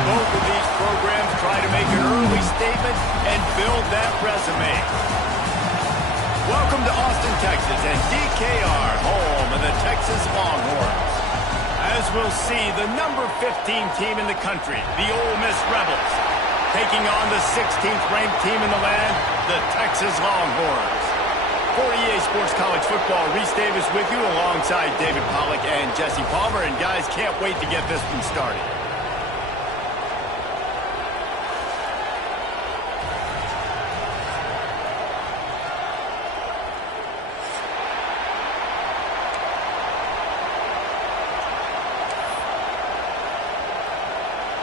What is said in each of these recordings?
Both of these programs try to make an early statement and build that resume. Welcome to Austin, Texas, and DKR, home of the Texas Longhorns. As we'll see, the number 15 team in the country, the Ole Miss Rebels, taking on the 16th ranked team in the land, the Texas Longhorns. For EA Sports College Football, Reese Davis with you alongside David Pollack and Jesse Palmer. And guys, can't wait to get this one started.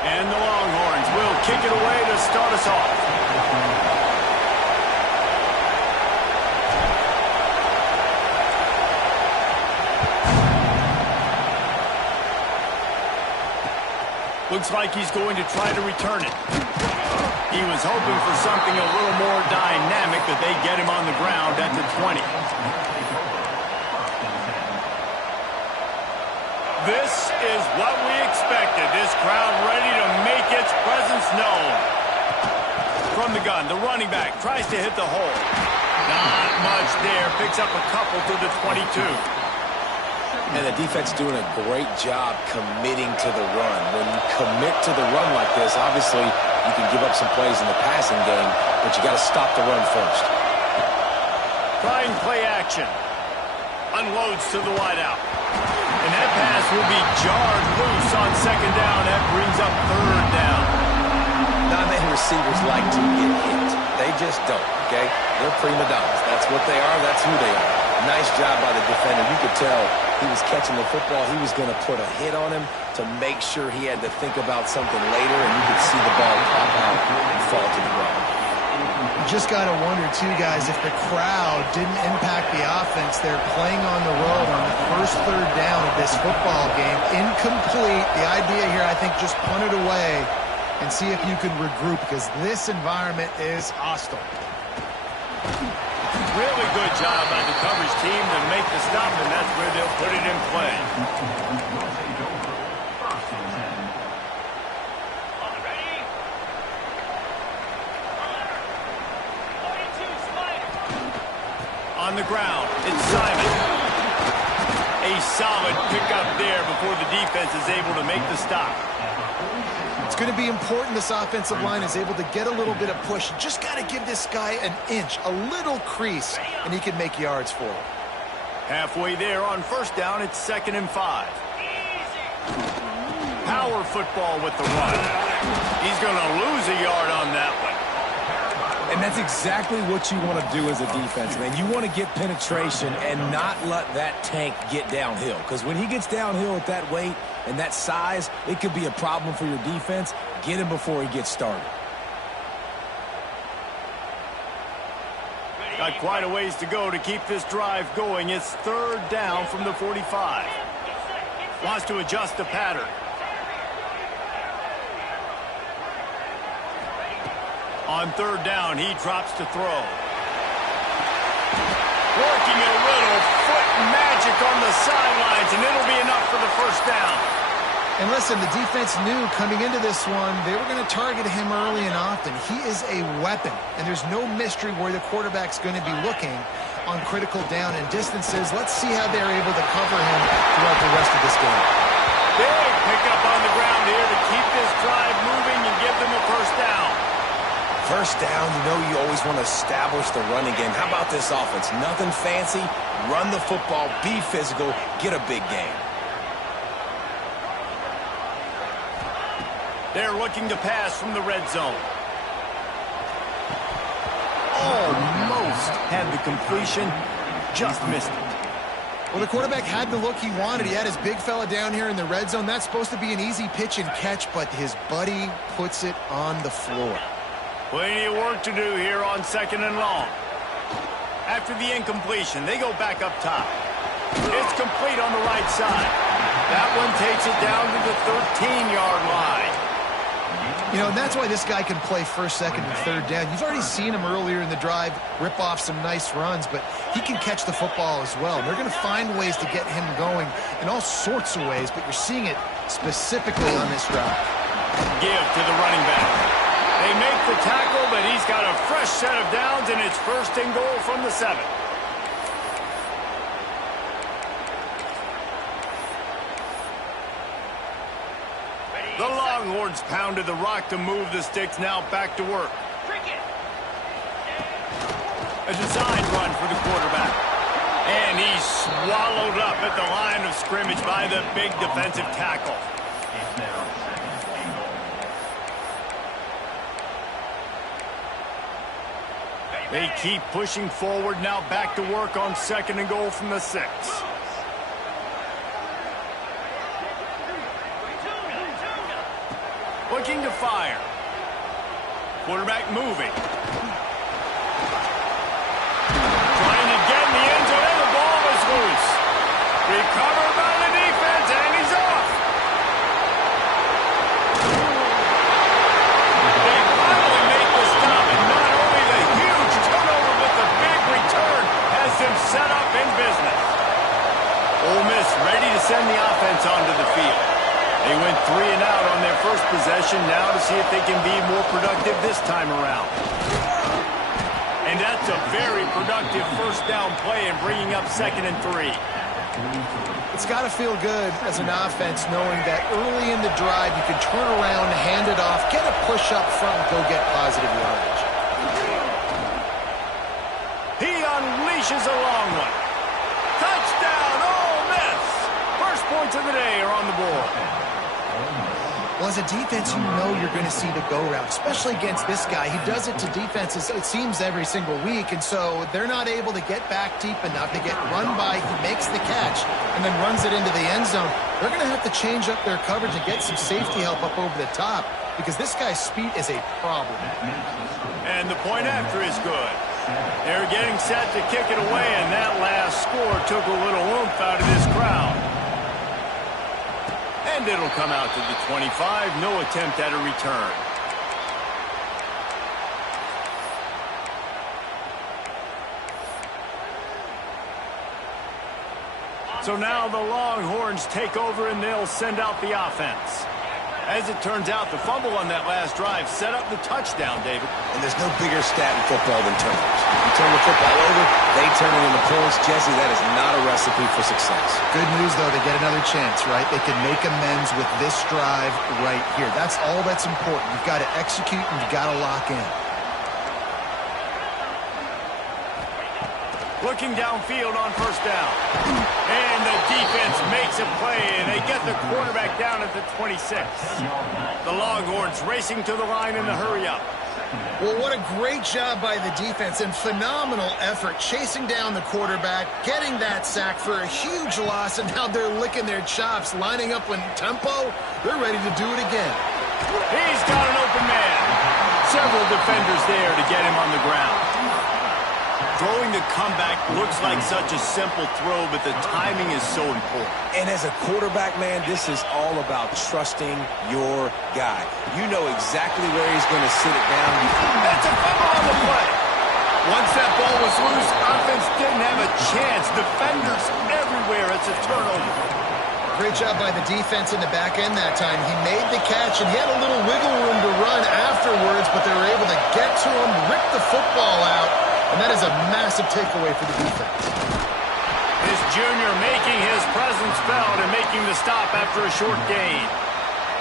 And the Longhorns will kick it away to start us off. Looks like he's going to try to return it. He was hoping for something a little more dynamic, but they get him on the ground at the 20. This is what we expected. This crowd ready to make its presence known. From the gun, the running back tries to hit the hole. Not much there. Picks up a couple to the 22. And the defense doing a great job committing to the run. When you commit to the run like this, obviously you can give up some plays in the passing game, but you got to stop the run first. Trying play action. Unloads to the wideout. And that pass will be jarred loose on second down. That brings up third down. Not many receivers like to get hit. They just don't, okay? They're prima donnas. That's what they are. That's who they are. Nice job by the defender. You could tell he was catching the football. He was going to put a hit on him to make sure he had to think about something later, and you could see the ball pop out and fall to the ground. You just got to wonder, too, guys, if the crowd didn't impact the offense. They're playing on the road on the first third down of this football game. Incomplete. The idea here, I think, just punt it away and see if you can regroup, because this environment is hostile. Really good job by the coverage team to make the stop, and that's where they'll put it in play. On the ground, it's Simon. A solid pickup there before the defense is able to make the stop. It's going to be important this offensive line is able to get a little bit of push. Just got to give this guy an inch, a little crease, and he can make yards for it. Halfway there on first down, it's 2nd and 5. Power football with the run. He's going to lose a yard on that one. And that's exactly what you want to do as a defense, man. You want to get penetration and not let that tank get downhill. Because when he gets downhill at that weight and that size, it could be a problem for your defense. Get him before he gets started. Got quite a ways to go to keep this drive going. It's 3rd down from the 45. Wants to adjust the pattern. On 3rd down, he drops to throw. Working a little foot magic on the sidelines, and it'll be enough for the first down. And listen, the defense knew coming into this one, they were going to target him early and often. He is a weapon, and there's no mystery where the quarterback's going to be looking on critical down and distances. Let's see how they're able to cover him throughout the rest of this game. Big pickup on the ground here to keep this drive moving and give them a first down. First down, you know you always want to establish the running game. How about this offense? Nothing fancy. Run the football, be physical, get a big gain. They're looking to pass from the red zone. Almost had the completion, just missed it. Well, the quarterback had the look he wanted. He had his big fella down here in the red zone. That's supposed to be an easy pitch and catch, but his buddy puts it on the floor. Plenty of work to do here on 2nd and long. After the incompletion, they go back up top. It's complete on the right side. That one takes it down to the 13-yard line. You know, and that's why this guy can play first, second, and third down. You've already seen him earlier in the drive rip off some nice runs, but he can catch the football as well. They're going to find ways to get him going in all sorts of ways, but you're seeing it specifically on this drive. Give to the running back. They make the tackle, but he's got a fresh set of downs, and it's 1st and goal from the 7. The Longhorns pounded the rock to move the sticks, now back to work. A design run for the quarterback. And he's swallowed up at the line of scrimmage by the big defensive tackle. They keep pushing forward, now back to work on 2nd and goal from the 6. Looking to fire. Quarterback moving. Trying to get in the end zone, and the ball is loose. Recovered by the defense, and he's off. They finally make the stop, and not only the huge turnover, but the big return has them set up in business. Ole Miss ready to send the offense onto the field. They went 3 and out on their first possession, now to see if they can be more productive this time around. And that's a very productive 1st down play and bringing up 2nd and 3. It's got to feel good as an offense knowing that early in the drive you can turn around, hand it off, get a push up front, and go get positive yardage. He unleashes a long one. Touchdown, Ole Miss! First points of the day are on the board. Well, as a defense, you know you're going to see the go-route, especially against this guy. He does it to defenses, it seems, every single week, and so they're not able to get back deep enough. They get run by, he makes the catch, and then runs it into the end zone. They're going to have to change up their coverage and get some safety help up over the top because this guy's speed is a problem. And the point after is good. They're getting set to kick it away, and that last score took a little oomph out of this crowd. And it'll come out to the 25. No attempt at a return. So now the Longhorns take over and they'll send out the offense. As it turns out, the fumble on that last drive set up the touchdown, David. And there's no bigger stat in football than turnovers. You turn the football over, they turn it into points. Jesse, that is not a recipe for success. Good news, though, they get another chance, right? They can make amends with this drive right here. That's all that's important. You've got to execute and you've got to lock in. Looking downfield on 1st down. And the defense makes a play, and they get the quarterback down at the 26. The Longhorns racing to the line in the hurry-up. Well, what a great job by the defense and phenomenal effort chasing down the quarterback, getting that sack for a huge loss, and now they're licking their chops, lining up in tempo. They're ready to do it again. He's got an open man. Several defenders there to get him on the ground. Throwing the comeback looks like such a simple throw, but the timing is so important. And as a quarterback, man, this is all about trusting your guy. You know exactly where he's going to sit it down. That's a fumble on the play. Once that ball was loose, offense didn't have a chance. Defenders everywhere. It's a turnover. Great job by the defense in the back end that time. He made the catch, and he had a little wiggle room to run afterwards, but they were able to get to him, rip the football out. And that is a massive takeaway for the defense. This junior making his presence felt and making the stop after a short gain.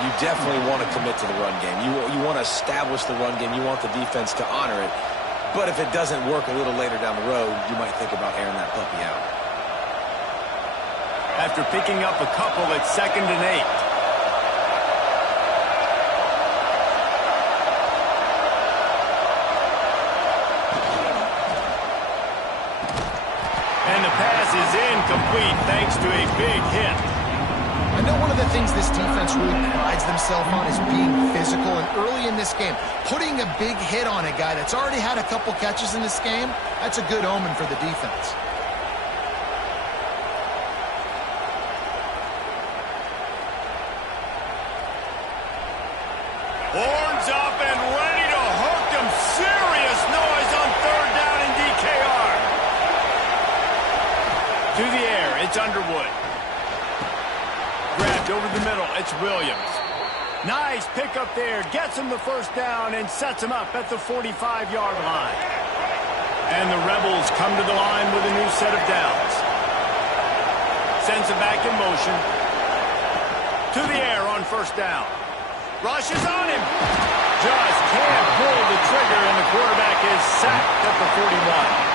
You definitely want to commit to the run game. You want to establish the run game. You want the defense to honor it. But if it doesn't work a little later down the road, you might think about airing that puppy out. After picking up a couple at 2nd and 8. And the pass is incomplete thanks to a big hit. I know one of the things this defense really prides themselves on is being physical, and early in this game, putting a big hit on a guy that's already had a couple catches in this game, that's a good omen for the defense. Horns up and ready to hook them. Serious noise on 3rd down in DKR. To the air, it's Underwood. Grabbed over the middle, it's Williams. Nice pickup there. Gets him the first down and sets him up at the 45-yard line. And the Rebels come to the line with a new set of downs. Sends it back in motion. To the air on first down. Rushes on him. Just can't pull the trigger, and the quarterback is sacked at the 41.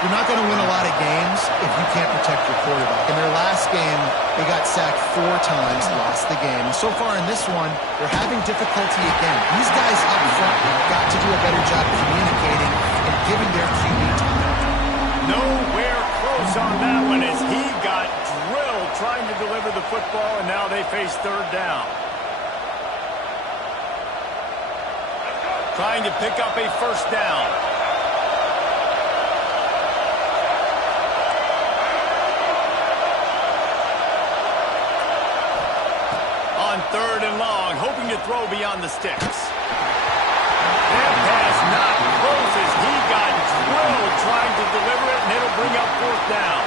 You're not going to win a lot of games if you can't protect your quarterback. In their last game, they got sacked 4 times, lost the game. And so far in this one, they're having difficulty again. These guys up front have got to do a better job communicating and giving their QB time. Nowhere close on that one as he got drilled trying to deliver the football, and now they face third down. Trying to pick up a first down. On third and long, hoping to throw beyond the sticks. That pass not close as he got drilled trying to deliver it, and it'll bring up fourth down.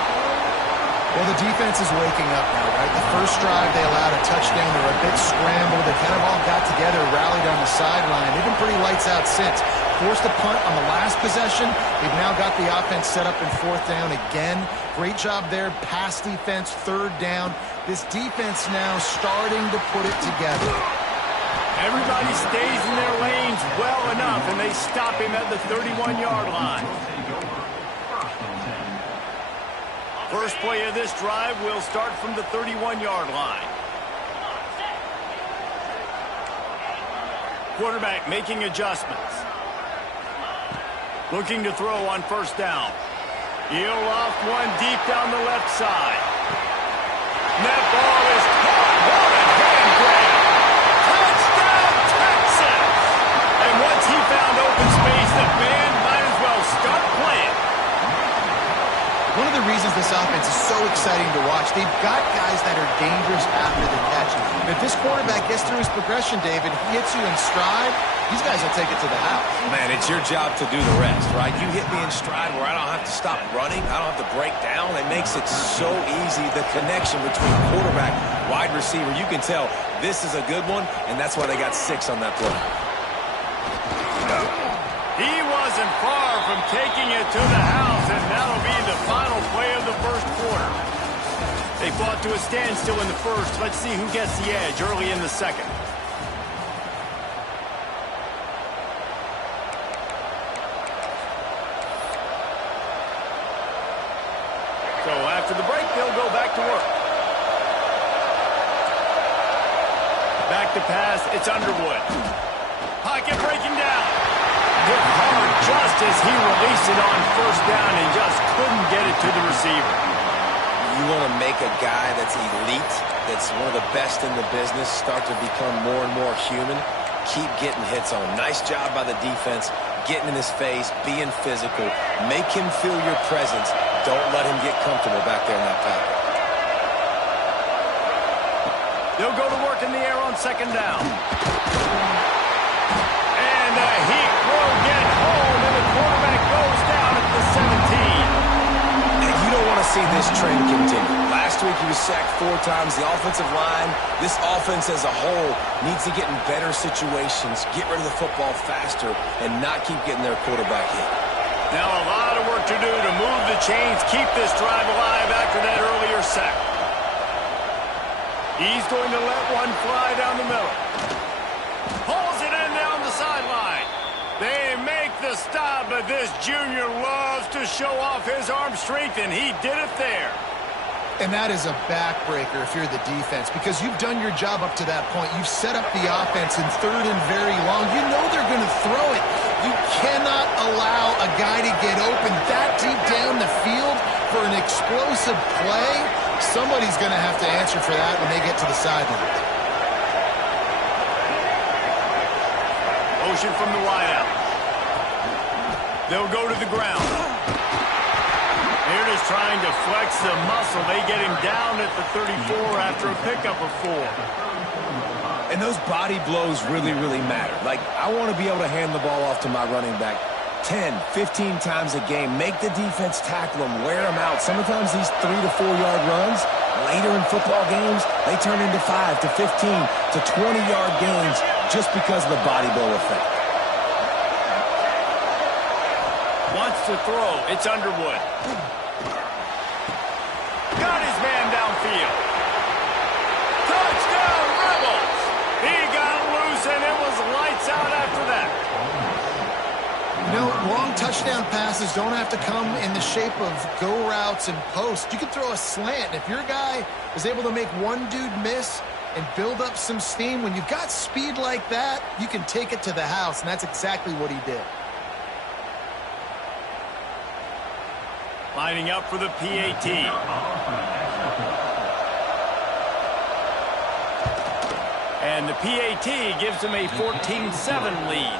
Well, the defense is waking up now, right? The first drive, they allowed a touchdown. They were a bit scrambled. They kind of all got together, rallied on the sideline. They've been pretty lights out since. Forced a punt on the last possession. They've now got the offense set up in fourth down again. Great job there. Pass defense, third down. This defense now starting to put it together. Everybody stays in their lanes well enough, and they stop him at the 31-yard line. First play of this drive will start from the 31-yard line. Quarterback making adjustments. Looking to throw on first down. He'll loft one deep down the left side. That ball is caught. What a hand grab. Touchdown, Texas! And once he found open space, the band might as well start playing. One of the reasons this offense is so exciting to watch, they've got guys that are dangerous after the catch. If this quarterback gets through his progression, David, he hits you in stride, these guys will take it to the house. Man, it's your job to do the rest, right? You hit me in stride where I don't have to stop running. I don't have to break down. It makes it so easy, the connection between quarterback, wide receiver. You can tell this is a good one, and that's why they got 6 on that play. He wasn't far from taking it to the house, and that'll be the final play of the first quarter. They fought to a standstill in the first. Let's see who gets the edge early in the second. So after the break, they'll go back to work. Back to pass, it's Underwood. Pocket breaking down. Hit hard just as he released it on first down and just couldn't get it to the receiver. You want to make a guy that's elite, that's one of the best in the business, start to become more and more human, keep getting hits on him. Nice job by the defense, getting in his face, being physical. Make him feel your presence. Don't let him get comfortable back there in that pocket. They'll go to work in the air on second down. And a heat will get home, and the quarterback goes down at the 17. And you don't want to see this trend continue. Last week he was sacked 4 times. The offensive line, this offense as a whole, needs to get in better situations, get rid of the football faster, and not keep getting their quarterback hit. Now a lot of work to do to move the chains, keep this drive alive after that earlier sack. He's going to let one fly down the middle. Pulls it in down the sideline. They make the stop, but this junior loves to show off his arm strength, and he did it there. And that is a backbreaker if you're the defense, because you've done your job up to that point. You've set up the offense in third and very long. You know they're going to throw it. You cannot allow a guy to get open that deep down the field for an explosive play. Somebody's going to have to answer for that when they get to the sideline. Motion from the wideout. They'll go to the ground. They're just trying to flex the muscle. They get him down at the 34 after a pickup of 4. And those body blows really, really matter. Like, I want to be able to hand the ball off to my running back 10, 15 times a game. Make the defense tackle him, wear him out. Sometimes these 3 to 4 yard runs, later in football games, they turn into 5 to 15 to 20-yard gains just because of the body blow effect. Wants to throw. It's Underwood. Got his man downfield. Touchdown, Rebels! He got loose, and it was lights out after that. You know, long touchdown passes don't have to come in the shape of go routes and posts. You can throw a slant. If your guy is able to make one dude miss and build up some steam, when you've got speed like that, you can take it to the house, and that's exactly what he did. Lining up for the PAT. And the PAT gives them a 14-7 lead.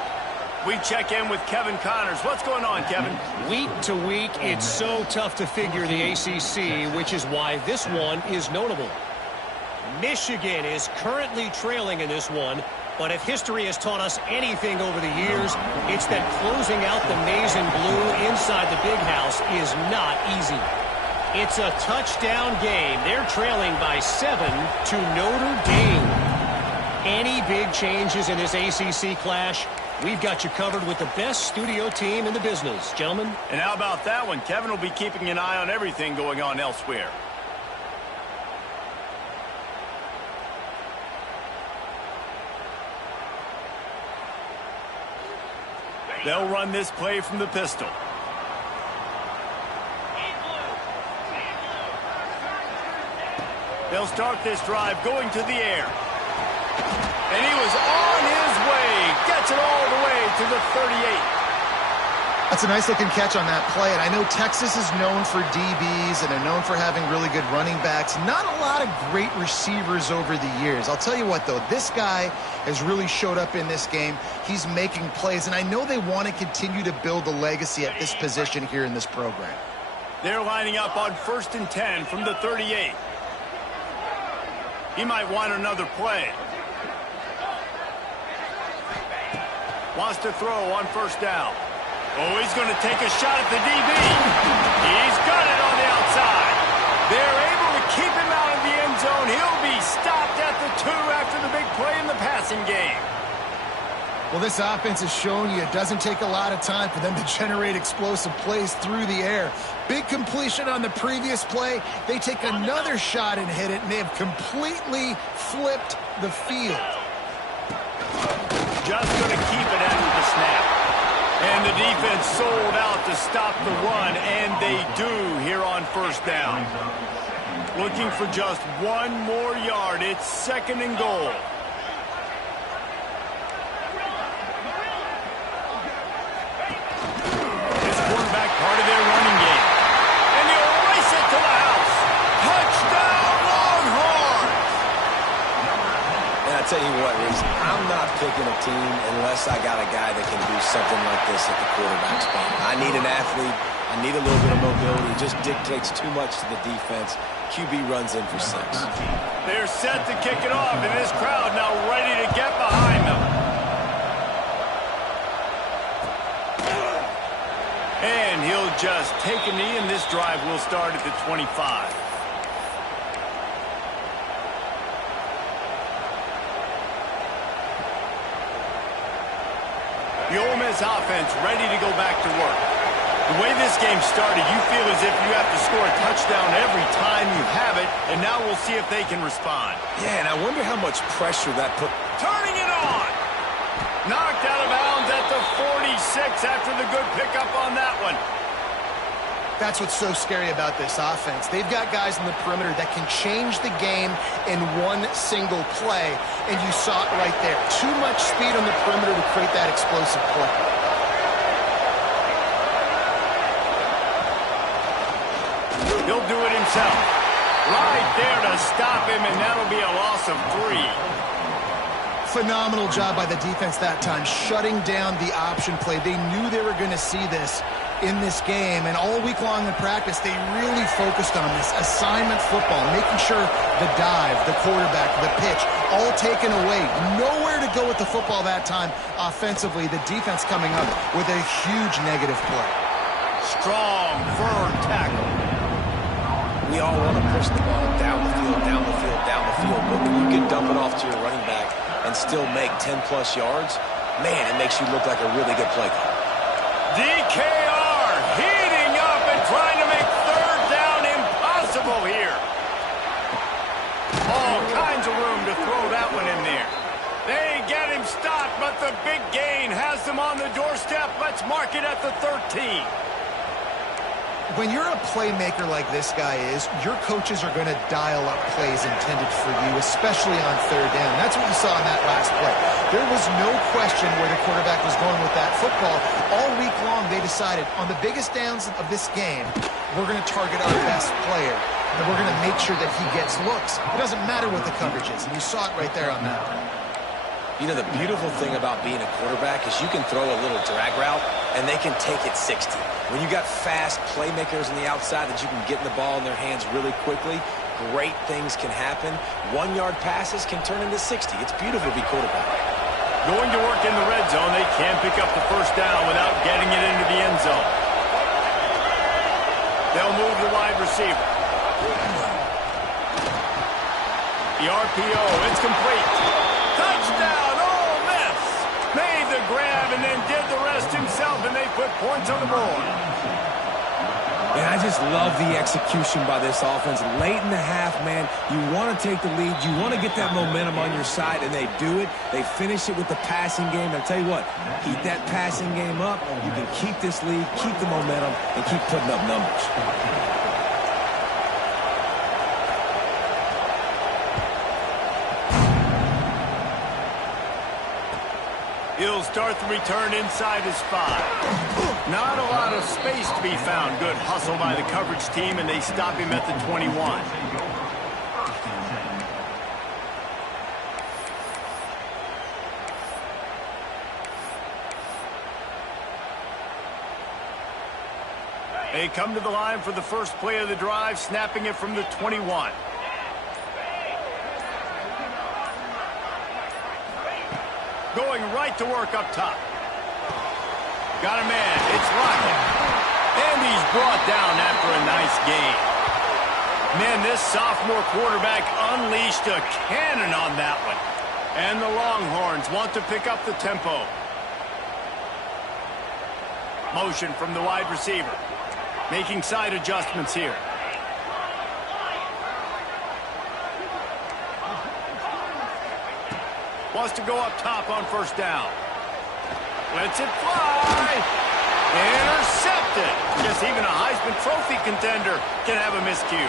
We check in with Kevin Connors. What's going on, Kevin? Week to week, it's so tough to figure the ACC, which is why this one is notable. Michigan is currently trailing in this one, but if history has taught us anything over the years, it's that closing out the maize and blue inside the big house is not easy. It's a touchdown game. They're trailing by 7 to Notre Dame. Any big changes in this ACC clash? We've got you covered with the best studio team in the business, gentlemen. And how about that one? Kevin will be keeping an eye on everything going on elsewhere. They'll run this play from the pistol. They'll start this drive going to the air. And he was on his way. Gets it all the way to the 38. That's a nice-looking catch on that play, and I know Texas is known for DBs, and they're known for having really good running backs. Not a lot of great receivers over the years. I'll tell you what, though, this guy has really showed up in this game. He's making plays, and I know they want to continue to build a legacy at this position here in this program. They're lining up on 1st and 10 from the 38. He might want another play. Wants to throw on 1st down. Oh, he's going to take a shot at the DB. He's got it on the outside. They're able to keep him out of the end zone. He'll be stopped at the 2 after the big play in the passing game. Well, this offense has shown you it doesn't take a lot of time for them to generate explosive plays through the air. Big completion on the previous play. They take another shot and hit it, and they have completely flipped the field. Just going to keep it after the snap. And the defense sold out to stop the run, and they do here on 1st down. Looking for just 1 more yard. It's 2nd and goal. This quarterback part of their running game. And they'll race it to the house. Touchdown, Longhorns! And I tell you what, Reese, I'm not picking a team unless I got a guy that can do something like this at the quarterback spot. I need an athlete. I need a little bit of mobility. It just dictates too much to the defense. QB runs in for 6. They're set to kick it off, and this crowd now ready to get behind them. And he'll just take a knee, and this drive will start at the 25. The Ole Miss offense ready to go back to work. The way this game started, you feel as if you have to score a touchdown every time you have it, and now we'll see if they can respond. Yeah, and I wonder how much pressure that put. Turning it on! Knocked out of bounds at the 46 after the good pickup on that one. That's what's so scary about this offense. They've got guys in the perimeter that can change the game in one single play, and you saw it right there. Too much speed on the perimeter to create that explosive play. He'll do it himself. Right there to stop him, and that'll be a loss of 3. Phenomenal job by the defense that time, shutting down the option play. They knew they were going to see this in this game, and all week long in practice, they really focused on this assignment football, making sure the dive, the quarterback, the pitch, all taken away. Nowhere to go with the football that time offensively. The defense coming up with a huge negative play. Strong, firm tackle. We all want to push the ball down the field, down the field, down the field. But when you can dump it off to your running back and still make 10-plus yards, man, it makes you look like a really good play caller. DKR heating up and trying to make third down impossible here. All kinds of room to throw that one in there. They get him stopped, but the big gain has them on the doorstep. Let's mark it at the 13. When you're a playmaker like this guy is, your coaches are going to dial up plays intended for you, especially on third down. That's what you saw in that last play. There was no question where the quarterback was going with that football. All week long, they decided on the biggest downs of this game, we're going to target our best player, and we're going to make sure that he gets looks. It doesn't matter what the coverage is, and you saw it right there on that one. You know, the beautiful thing about being a quarterback is you can throw a little drag route, and they can take it 60. When you got fast playmakers on the outside that you can get the ball in their hands really quickly, great things can happen. 1-yard passes can turn into 60. It's beautiful to be quarterback. Going to work in the red zone, they can't pick up the first down without getting it into the end zone. They'll move the wide receiver. The RPO, it's complete. Touchdown, Ole Miss! Made the grab and then did the rest himself, and they put points on the board. And I just love the execution by this offense. Late in the half, man, you want to take the lead. You want to get that momentum on your side, and they do it. They finish it with the passing game. And I tell you what, keep that passing game up. You can keep this lead, keep the momentum, and keep putting up numbers. He'll start the return inside his 5. Not a lot of space to be found. Good hustle by the coverage team, and they stop him at the 21. They come to the line for the first play of the drive, snapping it from the 21. Going right to work up top. Got a man. It's Rocket. And he's brought down after a nice gain. Man, this sophomore quarterback unleashed a cannon on that one. And the Longhorns want to pick up the tempo. Motion from the wide receiver. Making side adjustments here. Wants to go up top on first down. Lets it fly. Intercepted. Guess even a Heisman Trophy contender can have a miscue.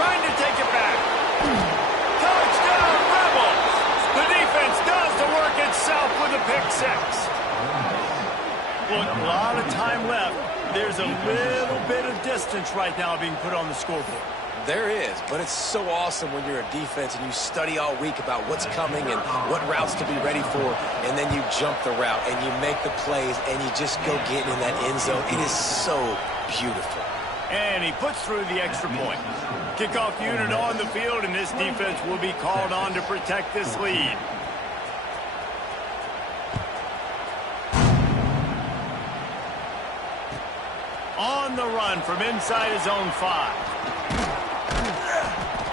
Trying to take it back. Touchdown, Rebels. The defense does the work itself with a pick 6. Look, a lot of time left. There's a little bit of distance right now being put on the scoreboard. There is, but it's so awesome when you're a defense and you study all week about what's coming and what routes to be ready for, and then you jump the route and you make the plays and you just go get in that end zone. It is so beautiful. And he puts through the extra point. Kickoff unit on the field, and this defense will be called on to protect this lead. On the run from inside his own 5.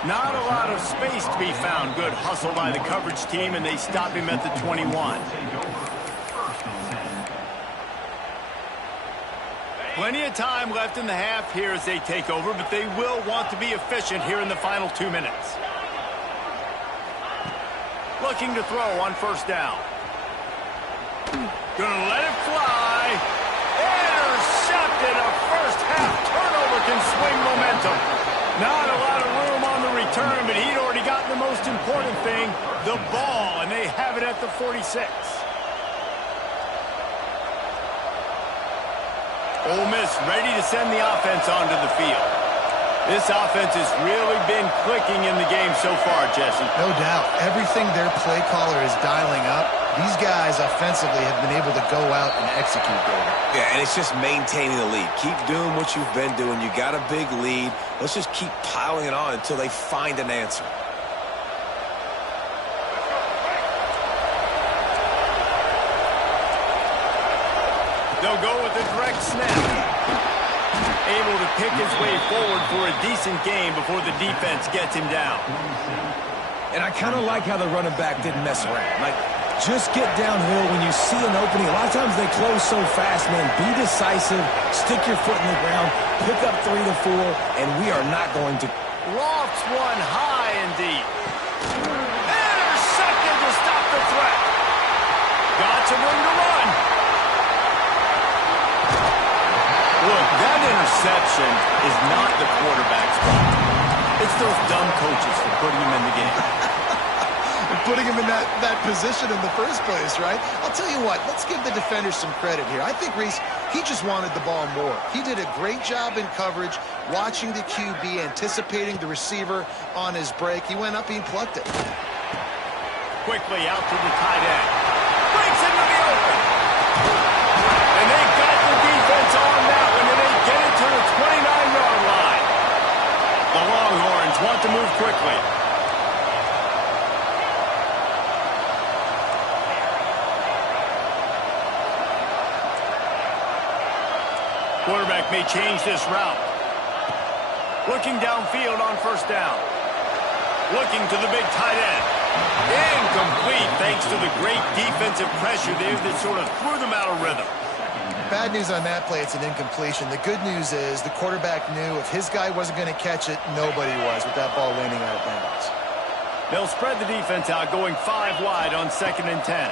Not a lot of space to be found. Good hustle by the coverage team, and they stop him at the 21. Plenty of time left in the half here as they take over, but they will want to be efficient here in the final 2 minutes. Looking to throw on first down. Gonna let it fly. Intercepted. A first half turnover can swing momentum. Not a lot of room on the return, but he'd already gotten the most important thing, the ball, and they have it at the 46. Ole Miss ready to send the offense onto the field. This offense has really been clicking in the game so far, Jesse. No doubt. Everything their play caller is dialing up, these guys offensively have been able to go out and execute, David. Yeah, and it's just maintaining the lead. Keep doing what you've been doing. You got a big lead. Let's just keep piling it on until they find an answer. They'll go with a direct snap. A able to pick his way forward for a decent game before the defense gets him down. And I kind of like how the running back didn't mess around. Like, just get downhill when you see an opening. A lot of times they close so fast, man. Be decisive, stick your foot in the ground, pick up 3 to 4, and we are not going to... Lofts one high and deep. Intercepted to stop the threat. Got some room to run. Look, that interception is not the quarterback's fault. It's those dumb coaches for putting him in the game. Putting him in that position in the first place, right? I'll tell you what, let's give the defenders some credit here. I think Reese, he just wanted the ball more. He did a great job in coverage, watching the QB, anticipating the receiver on his break. He went up, he plucked it. Quickly out to the tight end. Breaks into the open. And they got the defense on that one, and they get it to the 29-yard line. The Longhorns want to move quickly. Quarterback may change this route. Looking downfield on first down. Looking to the big tight end. Incomplete thanks to the great defensive pressure there that sort of threw them out of rhythm. Bad news on that play, it's an incompletion. The good news is the quarterback knew if his guy wasn't going to catch it, nobody was with that ball landing out of bounds. They'll spread the defense out, going 5 wide on 2nd and 10.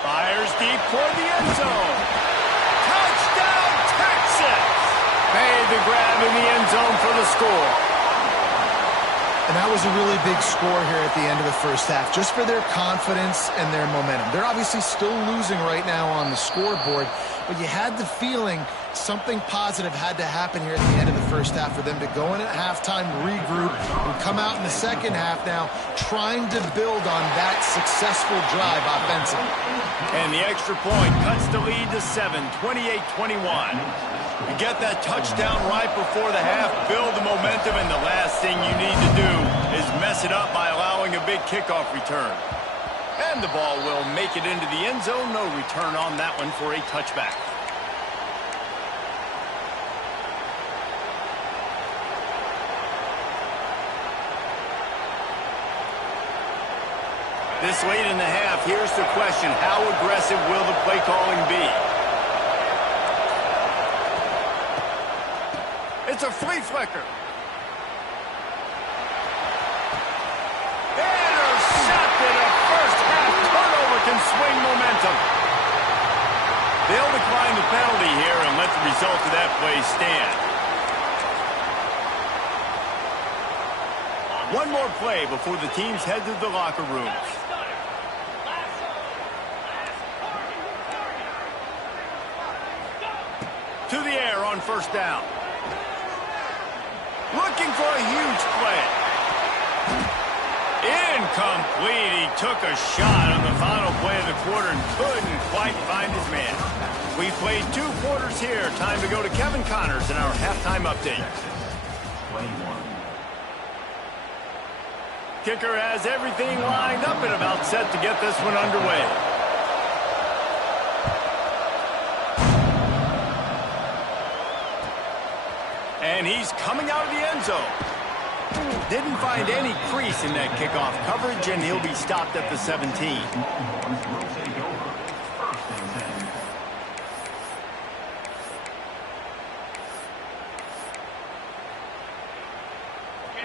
Fires deep toward the end zone. Touchdown, Texas! Made the grab in the end zone for the score. And that was a really big score here at the end of the first half, just for their confidence and their momentum. They're obviously still losing right now on the scoreboard, but you had the feeling something positive had to happen here at the end of the first half for them to go in at halftime, regroup, and come out in the second half now trying to build on that successful drive offensively. And the extra point cuts the lead to 7, 28-21. You get that touchdown right before the half, build the momentum, and the last thing you need to do is mess it up by allowing a big kickoff return. And the ball will make it into the end zone. No return on that one for a touchback. This late in the half, here's the question. How aggressive will the play calling be? It's a flea flicker. Intercepted. A first half turnover can swing momentum. They'll decline the penalty here and let the result of that play stand. One more play before the teams head to the locker rooms. To the air on first down. Looking for a huge play. Incomplete. He took a shot on the final play of the quarter and couldn't quite find his man. We played 2 quarters here. Time to go to Kevin Connors in our halftime update. Kicker has everything lined up and about set to get this one underway. And he's coming out of the end zone. Didn't find any crease in that kickoff coverage, and he'll be stopped at the 17.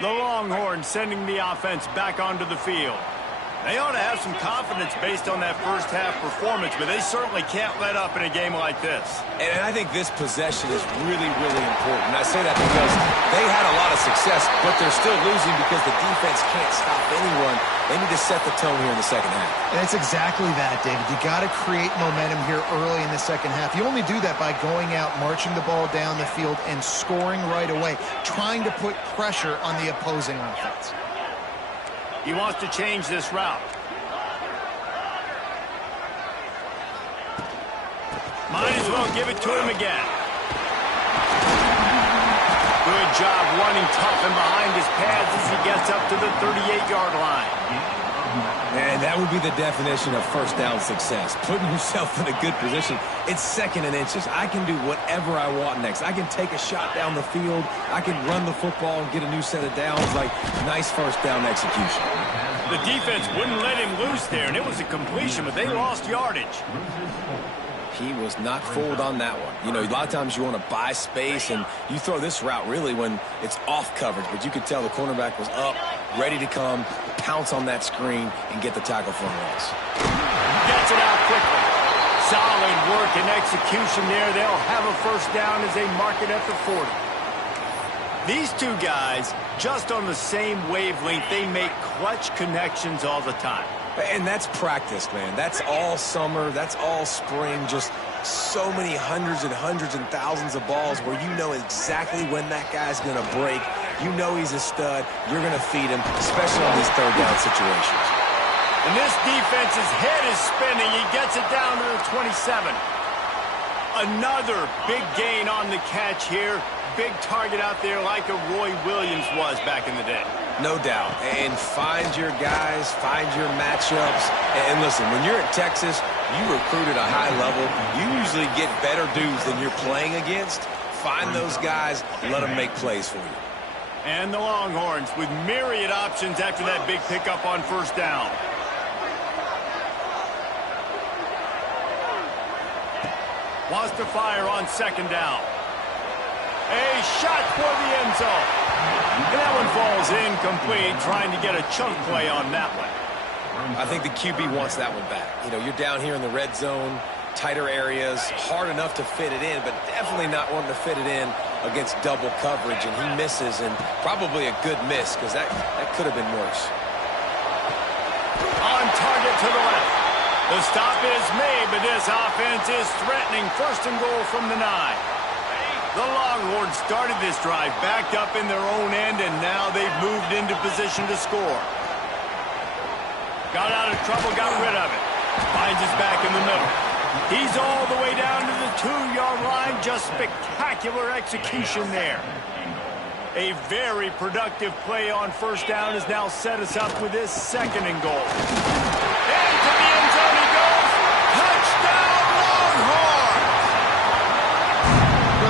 The Longhorns sending the offense back onto the field. They ought to have some confidence based on that first half performance, but they certainly can't let up in a game like this. And I think this possession is really, really important. I say that because they had a lot of success, but they're still losing because the defense can't stop anyone. They need to set the tone here in the second half. And it's exactly that, David. You got to create momentum here early in the second half. You only do that by going out, marching the ball down the field, and scoring right away, trying to put pressure on the opposing offense. He wants to change this route. Might as well give it to him again. Good job running tough and behind his pads as he gets up to the 38-yard line. And And that would be the definition of first down success, putting yourself in a good position. It's 2nd and inches. I can do whatever I want next. I can take a shot down the field. I can run the football and get a new set of downs. Like, nice first down execution. The defense wouldn't let him loose there, and it was a completion, but they lost yardage. He was not fooled on that one. You know, a lot of times you want to buy space, and you throw this route really when it's off coverage, but you could tell the cornerback was up, ready to come, pounce on that screen, and get the tackle for a loss. Gets it out quickly. Solid work and execution there. They'll have a first down as they mark it at the 40. These two guys, just on the same wavelength, they make clutch connections all the time. And that's practice, man. That's all summer. That's all spring. Just so many hundreds and thousands of balls where you know exactly when that guy's going to break. You know he's a stud. You're going to feed him, especially on these third down situations. And this defense's head is spinning. He gets it down to the 27. Another big gain on the catch here. Big target out there like a Roy Williams was back in the day. No doubt. And find your guys, find your matchups. And listen, when you're at Texas, you recruit at a high level. You usually get better dudes than you're playing against. Find those guys, let them make plays for you. And the Longhorns with myriad options after that big pickup on first down. Wants to fire on 2nd down. A shot for the end zone. And that one falls incomplete, trying to get a chunk play on that one. I think the QB wants that one back. You know, you're down here in the red zone, tighter areas, hard enough to fit it in, but definitely not wanting to fit it in against double coverage, and he misses, and probably a good miss, because that could have been worse. On target to the left. The stop is made, but this offense is threatening 1st and goal from the 9. The Longhorns started this drive backed up in their own end, and now they've moved into position to score. Got out of trouble, got rid of it. Finds his back in the middle. He's all the way down to the 2-yard line. Just spectacular execution there. A very productive play on first down has now set us up with this 2nd and goal. And to the end zone he goes. Touchdown, Longhorns!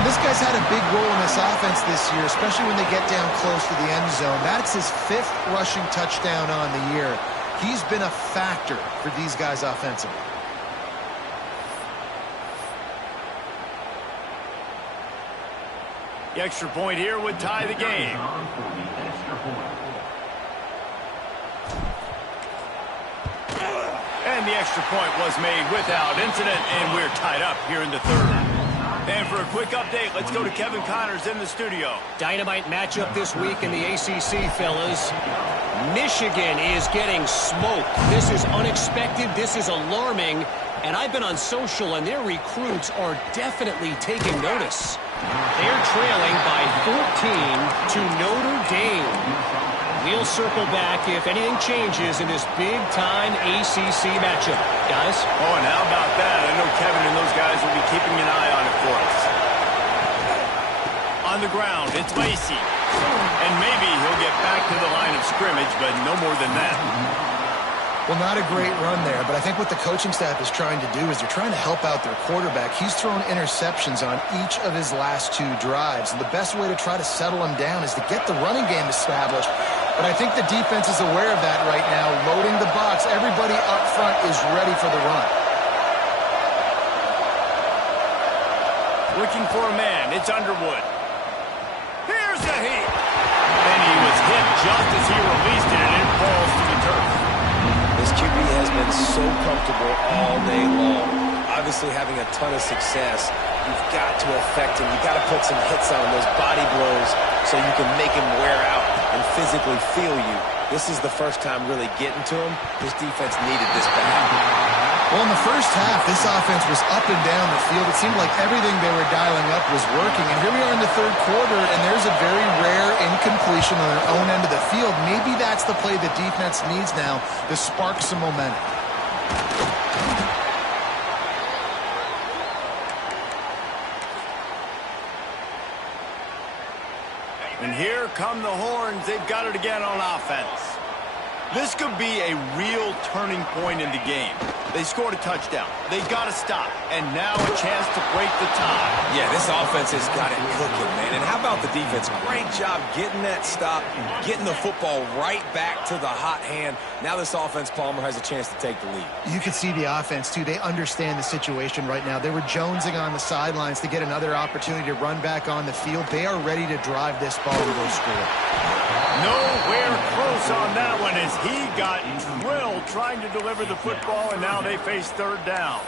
This guy's had a big role in this offense this year, especially when they get down close to the end zone. That's his 5th rushing touchdown on the year. He's been a factor for these guys offensively. The extra point here would tie the game. And the extra point was made without incident, and we're tied up here in the 3rd. And for a quick update, let's go to Kevin Connors in the studio. Dynamite matchup this week in the ACC, fellas. Michigan is getting smoked. This is unexpected. This is alarming. And I've been on social, and their recruits are definitely taking notice. They're trailing by 14 to Notre Dame. We'll circle back if anything changes in this big-time ACC matchup. Guys? Oh, and how about that? I know Kevin and those guys will be keeping an eye on it for us. On the ground, it's Lacey. And maybe he'll get back to the line of scrimmage, but no more than that. Well, not a great run there, but I think what the coaching staff is trying to do is they're trying to help out their quarterback. He's thrown interceptions on each of his last 2 drives, and the best way to try to settle him down is to get the running game established. But I think the defense is aware of that right now, loading the box. Everybody up front is ready for the run. Looking for a man, it's Underwood. Here's the heat. And he was hit just as he released it, and it falls to the turf. This QB has been so comfortable all day long. Obviously having a ton of success. You've got to affect him. You've got to put some hits on those body blows so you can make him wear out and physically feel you. This is the first time really getting to him. This defense needed this bad. Well, in the first half, this offense was up and down the field. It seemed like everything they were dialing up was working. And here we are in the 3rd quarter, and there's a very rare incompletion on their own end of the field. Maybe that's the play the defense needs now to spark some momentum. And here come the Horns. They've got it again on offense. This could be a real turning point in the game. They scored a touchdown. They got to stop. And now a chance to break the tie. Yeah, this offense has got it cooking, man. And how about the defense? Great job getting that stop, getting the football right back to the hot hand. Now this offense, Palmer, has a chance to take the lead. You can see the offense, too. They understand the situation right now. They were jonesing on the sidelines to get another opportunity to run back on the field. They are ready to drive this ball and go score. Nowhere close on that one as he got drilled trying to deliver the football, and now they face third down.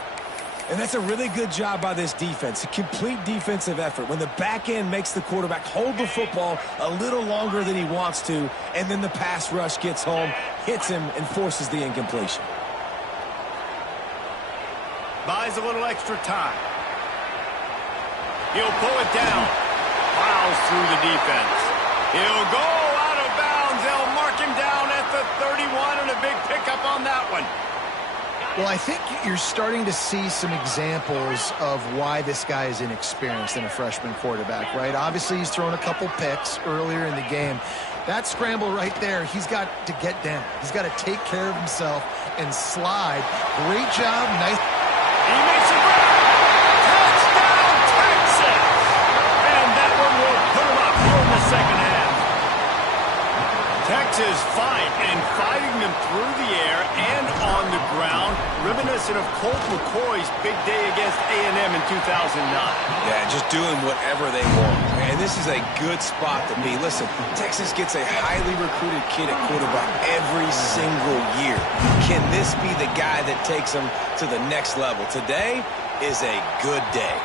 And that's a really good job by this defense, a complete defensive effort. When the back end makes the quarterback hold the football a little longer than he wants to, and then the pass rush gets home, hits him, and forces the incompletion. Buys a little extra time. He'll pull it down. Plows through the defense. He'll go out of bounds. They'll mark him down at the 31, and a big pickup on that one. Well, I think you're starting to see some examples of why this guy is inexperienced in a freshman quarterback, right? Obviously, he's thrown a couple picks earlier in the game. That scramble right there, he's got to get down. He's got to take care of himself and slide. Great job. Nice. He makes a grab. Touchdown, Texas! And that one will put him up here in the second half. Texas fighting them through the air and on the ground, reminiscent of Colt McCoy's big day against A&M in 2009. Yeah, just doing whatever they want. And this is a good spot to be. Listen, Texas gets a highly recruited kid at quarterback every single year. Can this be the guy that takes them to the next level? Today is a good day.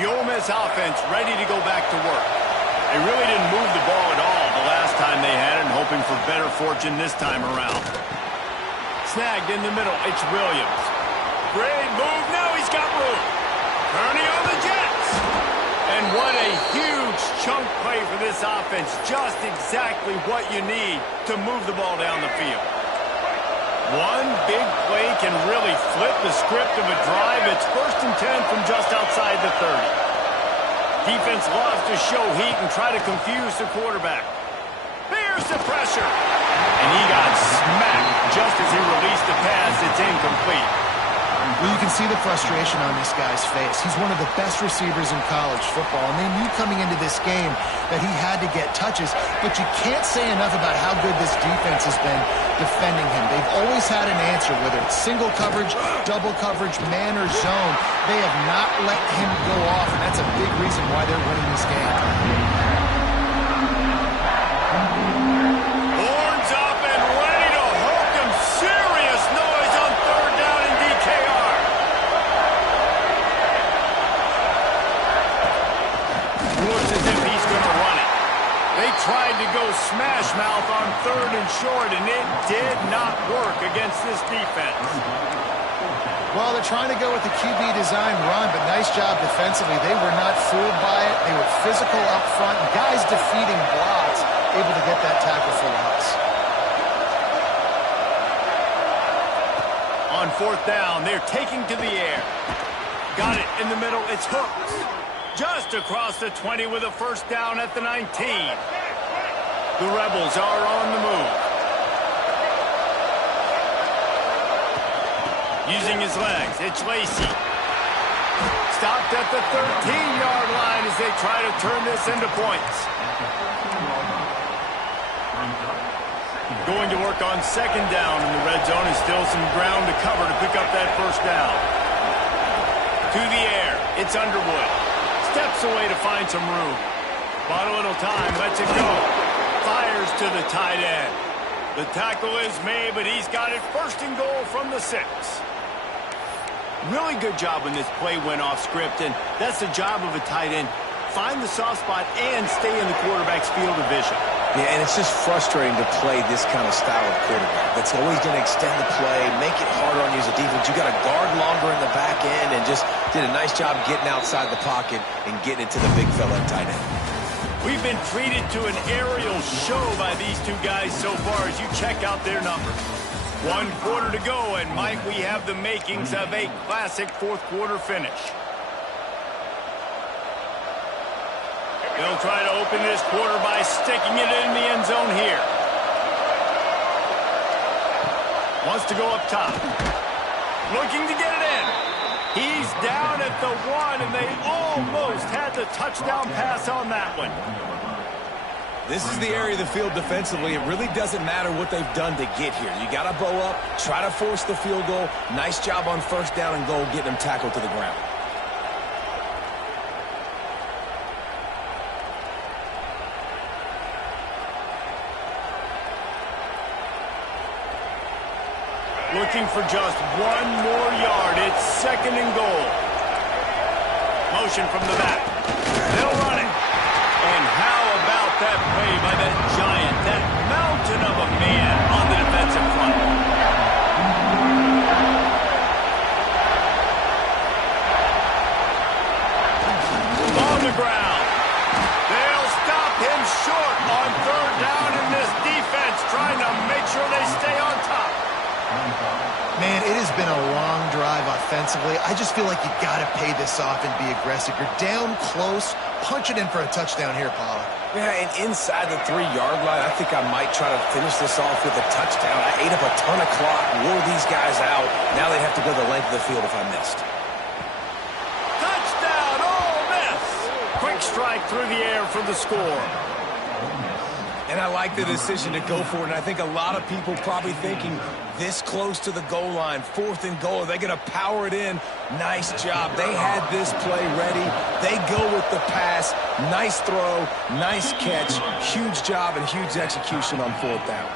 The Ole Miss offense ready to go back to work. They really didn't move the ball at all the last time they had it, hoping for better fortune this time around. Snagged in the middle, it's Williams. Great move, now he's got room. Turning on the Jets. And what a huge chunk play for this offense. Just exactly what you need to move the ball down the field. One big play can really flip the script of a drive. It's 1st and 10 from just outside the 30. Defense loves to show heat and try to confuse the quarterback. There's the pressure. And he got smacked just as he released the pass. It's incomplete. Well, you can see the frustration on this guy's face. He's one of the best receivers in college football, and they knew coming into this game that he had to get touches, but you can't say enough about how good this defense has been defending him. They've always had an answer, whether it's single coverage, double coverage, man or zone. They have not let him go off, and that's a big reason why they're winning this game. Horns up and ready to hook him. Serious noise on third down in DKR. Looks as if he's going to run it. They tried to go smash mouth on 3rd and short, and it did not work against this defense. Well, they're trying to go with the QB design run, but nice job defensively. They were not fooled by it. They were physical up front. Guys defeating blocks, able to get that tackle for loss. On 4th down, they're taking to the air. Got it in the middle. It's Hooks. Just across the 20 with a 1st down at the 19. The Rebels are on the move. Using his legs, it's Lacey. Stopped at the 13-yard line as they try to turn this into points. Going to work on 2nd down in the red zone, and still some ground to cover to pick up that 1st down. To the air, it's Underwood. Steps away to find some room. Bought a little time, lets it go. Fires to the tight end. The tackle is made, but he's got it 1st and goal from the 6. Really good job when this play went off script, and that's the job of a tight end. Find the soft spot and stay in the quarterback's field of vision. Yeah, and it's just frustrating to play this kind of style of quarterback. That's always going to extend the play, make it harder on you as a defense. You got to guard longer in the back end, and just did a nice job getting outside the pocket and getting it to the big fella at tight end. We've been treated to an aerial show by these two guys so far as you check out their numbers. 1 quarter to go, and Mike, we have the makings of a classic 4th quarter finish. They'll try to open this quarter by sticking it in the end zone here. Wants to go up top. Looking to get it in. He's down at the 1, and they almost had the touchdown pass on that one. This is the area of the field defensively. It really doesn't matter what they've done to get here. You got to bow up, try to force the field goal. Nice job on first down and goal, getting them tackled to the ground. Looking for just 1 more yard. It's 2nd and goal. Motion from the back. They'll run it. And how about that play by that giant, that mountain of a man on the defensive front? On the ground. They'll stop him short on 3rd down, in this defense trying to make sure they stay on top. Man, it has been a long drive offensively. I just feel like you got to pay this off and be aggressive. You're down close. Punch it in for a touchdown here, Paula. Yeah, and inside the 3-yard line, I think I might try to finish this off with a touchdown. I ate up a ton of clock, wore these guys out. Now they have to go the length of the field if I missed. Touchdown, Ole Miss! Quick strike through the air for the score. And I like the decision to go for it, and I think a lot of people probably thinking this close to the goal line, 4th and goal, are they going to power it in? Nice job. They had this play ready. They go with the pass. Nice throw, nice catch, huge job and huge execution on 4th down.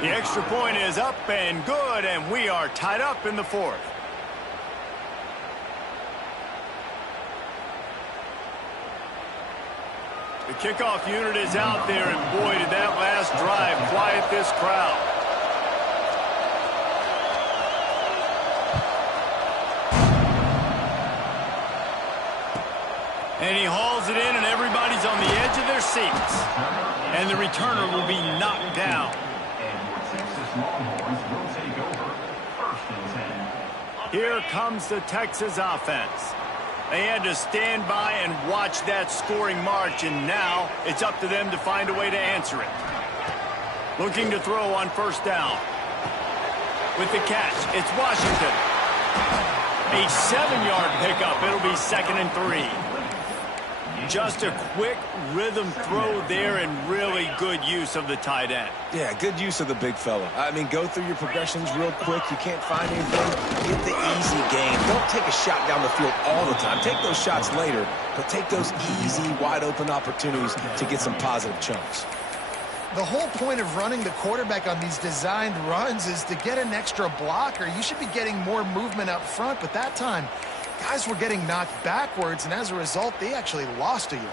The extra point is up and good, and we are tied up in the 4th. The kickoff unit is out there, and boy, did that last drive quiet this crowd. And he hauls it in, and everybody's on the edge of their seats. And the returner will be knocked down. Here comes the Texas offense. They had to stand by and watch that scoring march, and now it's up to them to find a way to answer it. Looking to throw on 1st down. With the catch, it's Washington. A 7-yard pickup. It'll be 2nd and 3. Just a quick rhythm throw there, and really good use of the tight end. Yeah, good use of the big fella. I mean, go through your progressions real quick. You can't find anything. Get the easy game. Don't take a shot down the field all the time. Take those shots later, but take those easy, wide-open opportunities to get some positive chunks. The whole point of running the quarterback on these designed runs is to get an extra blocker. You should be getting more movement up front, but that time, guys were getting knocked backwards, and as a result, they actually lost a yard.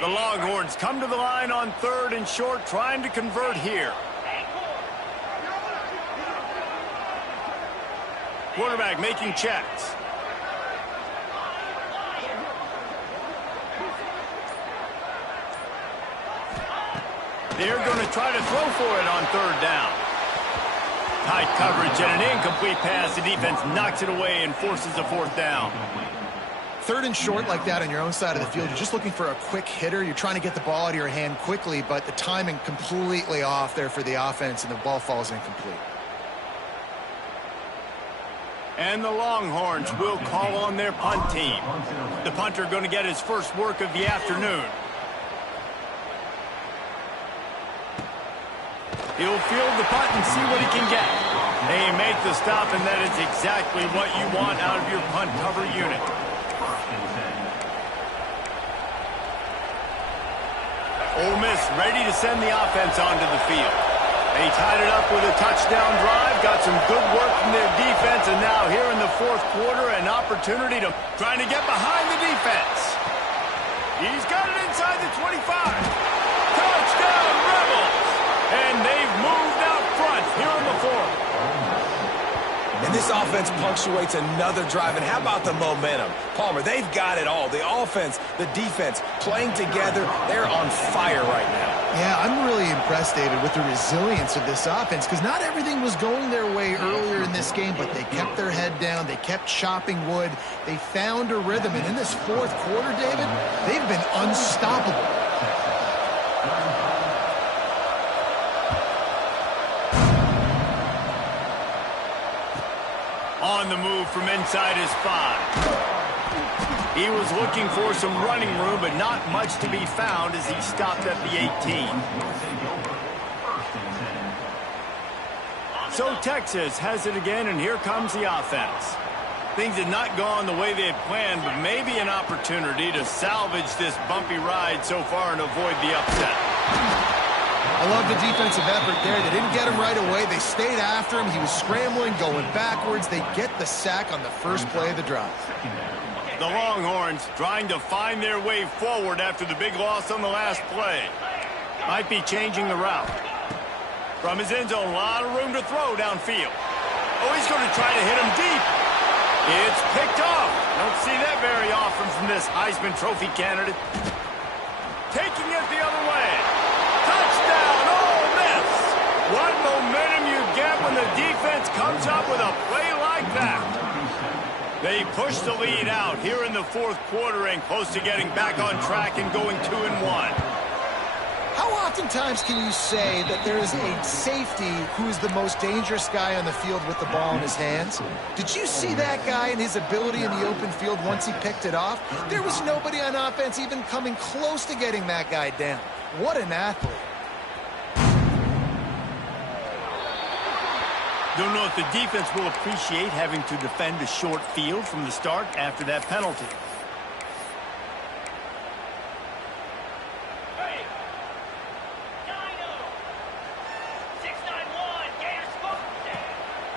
The Longhorns come to the line on 3rd and short, trying to convert here. Quarterback making checks. They're going to try to throw for it on 3rd down. Tight coverage and an incomplete pass. The defense knocks it away and forces a 4th down. 3rd and short like that on your own side of the field, you're just looking for a quick hitter. You're trying to get the ball out of your hand quickly, but the timing completely off there for the offense, and the ball falls incomplete. And the Longhorns will call on their punt team. The punter going to get his first work of the afternoon. He'll field the punt and see what he can get. They make the stop, and that is exactly what you want out of your punt cover unit. Ole Miss ready to send the offense onto the field. They tied it up with a touchdown drive, got some good work from their defense, and now here in the 4th quarter, an opportunity to trying to get behind the defense. He's got it inside the 25. Touchdown, Rebels! And they've moved out front here in the 4th. And this offense punctuates another drive. And how about the momentum? Palmer, they've got it all. The offense, the defense, playing together. They're on fire right now. Yeah, I'm really impressed, David, with the resilience of this offense because not everything was going their way earlier in this game, but they kept their head down. They kept chopping wood. They found a rhythm. And in this fourth quarter, David, they've been unstoppable. On the move from inside his 5. He was looking for some running room, but not much to be found as he stopped at the 18. So Texas has it again, and here comes the offense. Things had not gone the way they had planned, but maybe an opportunity to salvage this bumpy ride so far and avoid the upset. I love the defensive effort there. They didn't get him right away. They stayed after him. He was scrambling, going backwards. They get the sack on the first play of the drive. The Longhorns trying to find their way forward after the big loss on the last play. Might be changing the route. From his end zone, a lot of room to throw downfield. Oh, he's going to try to hit him deep. It's picked off. Don't see that very often from this Heisman Trophy candidate. Taking it the other way. Touchdown, Ole Miss. What momentum you get when the defense comes up with a play like that. They push the lead out here in the fourth quarter and close to getting back on track and going 2-1. How oftentimes can you say that there is a safety who is the most dangerous guy on the field with the ball in his hands? Did you see that guy and his ability in the open field once he picked it off? There was nobody on offense even coming close to getting that guy down. What an athlete. Don't know if the defense will appreciate having to defend a short field from the start after that penalty.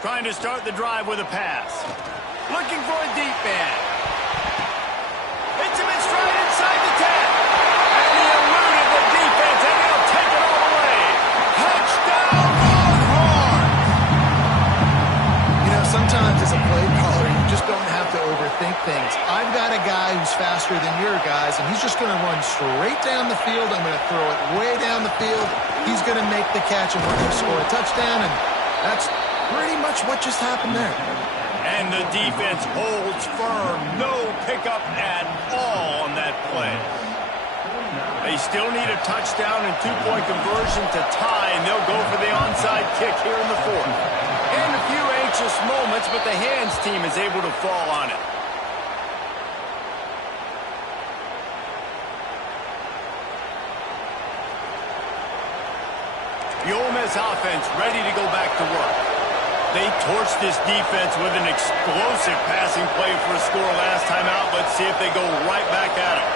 Trying to start the drive with a pass. Looking for a deep man. Hits him in stride inside the 10. And he eluded the defense, and he'll take it all the way. Touchdown, Longhorns! You know, sometimes as a play caller, you just don't have to overthink things. I've got a guy who's faster than your guys, and he's just going to run straight down the field. I'm going to throw it way down the field. He's going to make the catch, and we're going to score a touchdown, and that's pretty much what just happened there. And the defense holds firm. No pickup at all on that play. They still need a touchdown and two-point conversion to tie, and they'll go for the onside kick here in the fourth. And a few anxious moments, but the hands team is able to fall on it. The Ole Miss offense ready to go back to work. They torched this defense with an explosive passing play for a score last time out. Let's see if they go right back at it.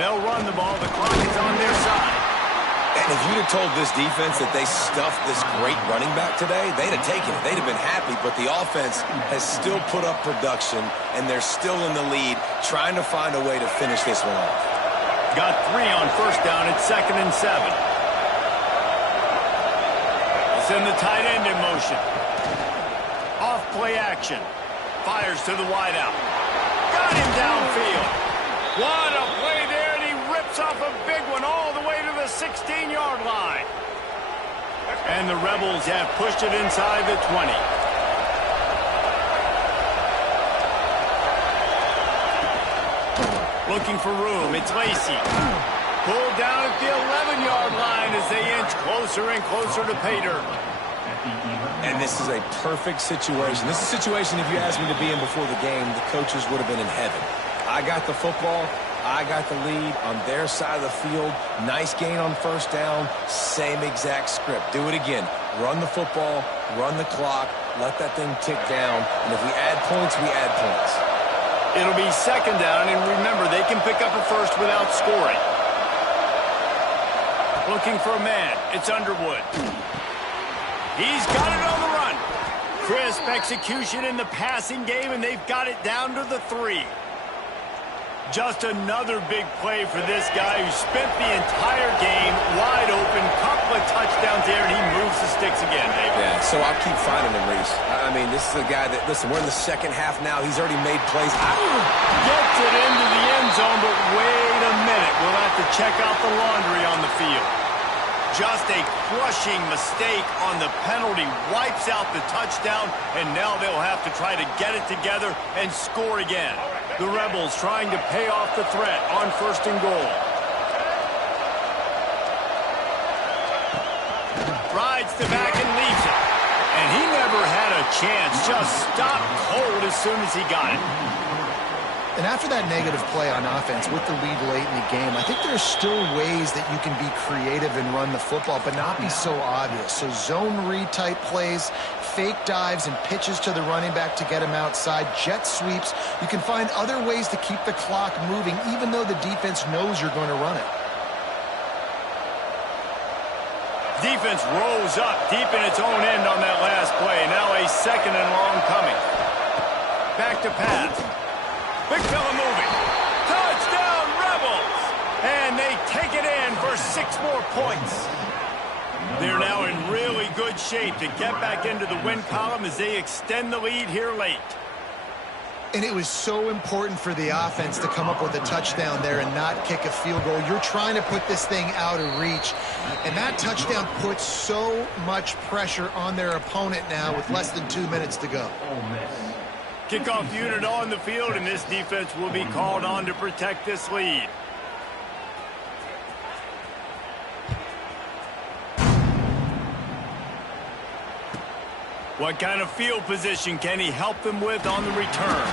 They'll run the ball. The clock is on their side. And if you'd have told this defense that they stuffed this great running back today, they'd have taken it. They'd have been happy, but the offense has still put up production, and they're still in the lead, trying to find a way to finish this one off. Got 3 on first down at 2nd and 7. Send the tight end in motion. Off play action. Fires to the wideout. Got him downfield. What a play there, and he rips off a big one all the way to the 16-yard line. And the Rebels have pushed it inside the 20. Looking for room. It's Lacey. Pulled down at the 11-yard line as they inch closer and closer to pay dirt. And this is a perfect situation. This is a situation, if you asked me to be in before the game, the coaches would have been in heaven. I got the football. I got the lead on their side of the field. Nice gain on first down. Same exact script. Do it again. Run the football. Run the clock. Let that thing tick down. And if we add points, we add points. It'll be 2nd down, and remember, they can pick up a first without scoring. Looking for a man. It's Underwood. He's got it on the run. Crisp execution in the passing game, and they've got it down to the 3. Just another big play for this guy who spent the entire game wide open. Couple of touchdowns there, and he moves the sticks again, David. Yeah, so I'll keep finding him, Reese. I mean, this is a guy that, listen, we're in the second half now. He's already made plays. Gets it into the end zone, but wait a minute. We'll have to check out the laundry on the field. Just a crushing mistake on the penalty wipes out the touchdown, and now they'll have to try to get it together and score again. The Rebels trying to pay off the threat on 1st and goal. Rides the back and leaves it. And he never had a chance. Just stopped cold as soon as he got it. And after that negative play on offense with the lead late in the game, I think there's still ways that you can be creative and run the football, but not be so obvious. So zone read type plays, fake dives and pitches to the running back to get him outside, jet sweeps. You can find other ways to keep the clock moving, even though the defense knows you're going to run it. Defense rose up deep in its own end on that last play. Now a 2nd and long coming. Back to pass. Big fella moving. Touchdown, Rebels! And they take it in for 6 more points. They're now in really good shape to get back into the win column as they extend the lead here late. And it was so important for the offense to come up with a touchdown there and not kick a field goal. You're trying to put this thing out of reach. And that touchdown puts so much pressure on their opponent now with less than 2 minutes to go. Kickoff unit on the field, and this defense will be called on to protect this lead. What kind of field position can he help them with on the return?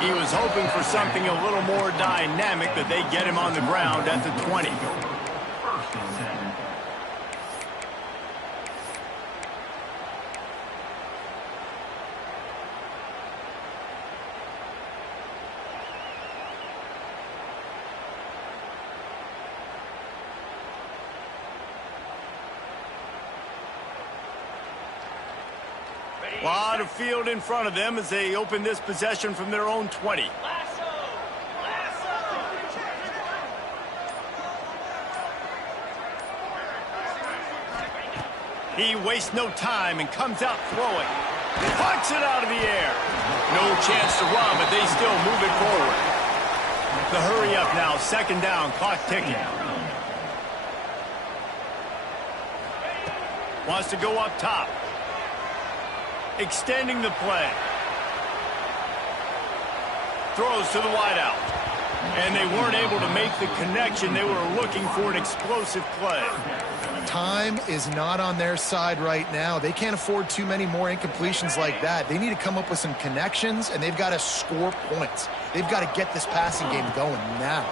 He was hoping for something a little more dynamic, that they get him on the ground at the 20. A lot of field in front of them as they open this possession from their own 20. He wastes no time and comes out throwing. Punts it out of the air. No chance to run, but they still move it forward. The hurry up now, 2nd down, clock ticking. Wants to go up top. Extending the play. Throws to the wideout. And they weren't able to make the connection. They were looking for an explosive play. Time is not on their side right now. They can't afford too many more incompletions like that. They need to come up with some connections, and they've got to score points. They've got to get this passing game going now.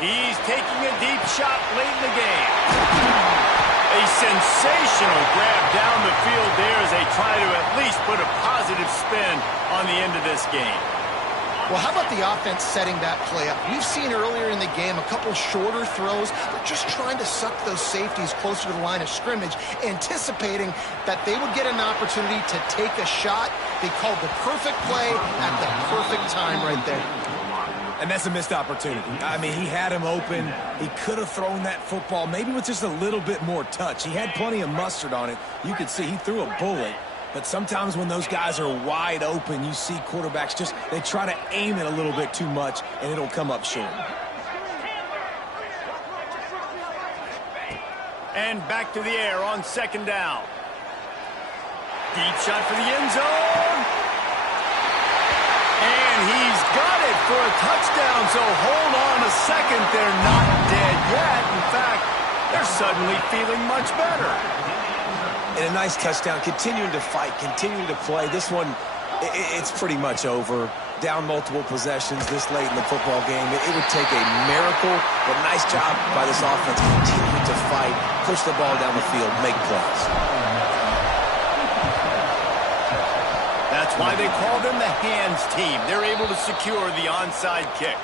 He's taking a deep shot late in the game. A sensational grab down the field there as they try to at least put a positive spin on the end of this game. Well, how about the offense setting that play up? We've seen earlier in the game a couple shorter throws. They're just trying to suck those safeties closer to the line of scrimmage, anticipating that they would get an opportunity to take a shot. They called the perfect play at the perfect time right there. And that's a missed opportunity. I mean, he had him open. He could have thrown that football maybe with just a little bit more touch. He had plenty of mustard on it. You could see he threw a bullet. But sometimes when those guys are wide open, you see quarterbacks just, they try to aim it a little bit too much, and it'll come up short. And back to the air on 2nd down. Deep shot for the end zone. And he's got it for a touchdown, so hold on a second. They're not dead yet. In fact, they're suddenly feeling much better. And a nice touchdown, continuing to fight, continuing to play. This one, it's pretty much over. Down multiple possessions this late in the football game. It would take a miracle, but nice job by this offense. Continue to fight, push the ball down the field, make plays. That's why they call them the hands team. They're able to secure the onside kick.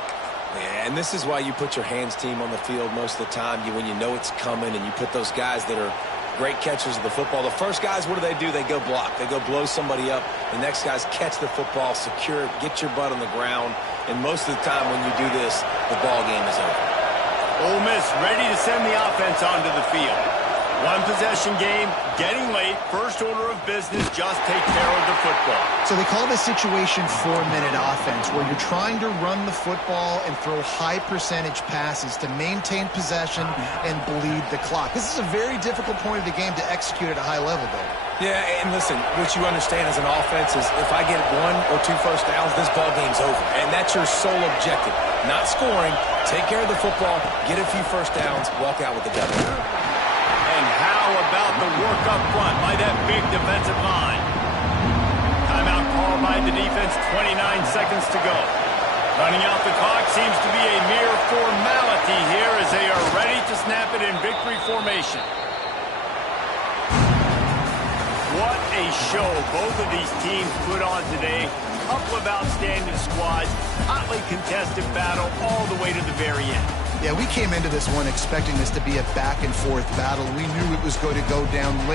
Yeah, and this is why you put your hands team on the field most of the time. When you know it's coming and you put those guys that are great catchers of the football. The first guys, what do? They go block. They go blow somebody up. The next guys catch the football, secure it, get your butt on the ground. And most of the time when you do this, the ball game is over. Ole Miss ready to send the offense onto the field. One possession game, getting late, first order of business, just take care of the football. So they call this situation 4-minute offense, where you're trying to run the football and throw high percentage passes to maintain possession and bleed the clock. This is a very difficult point of the game to execute at a high level, though. Yeah, and listen, what you understand as an offense is if I get 1 or 2 first downs, this ball game's over. And that's your sole objective. Not scoring, take care of the football, get a few first downs, walk out with the W. And how about the work up front by that big defensive line? Timeout called by the defense, 29 seconds to go. Running out the clock seems to be a mere formality here as they are ready to snap it in victory formation. What a show both of these teams put on today. A couple of outstanding squads, hotly contested battle all the way to the very end. Yeah, we came into this one expecting this to be a back-and-forth battle. We knew it was going to go down late.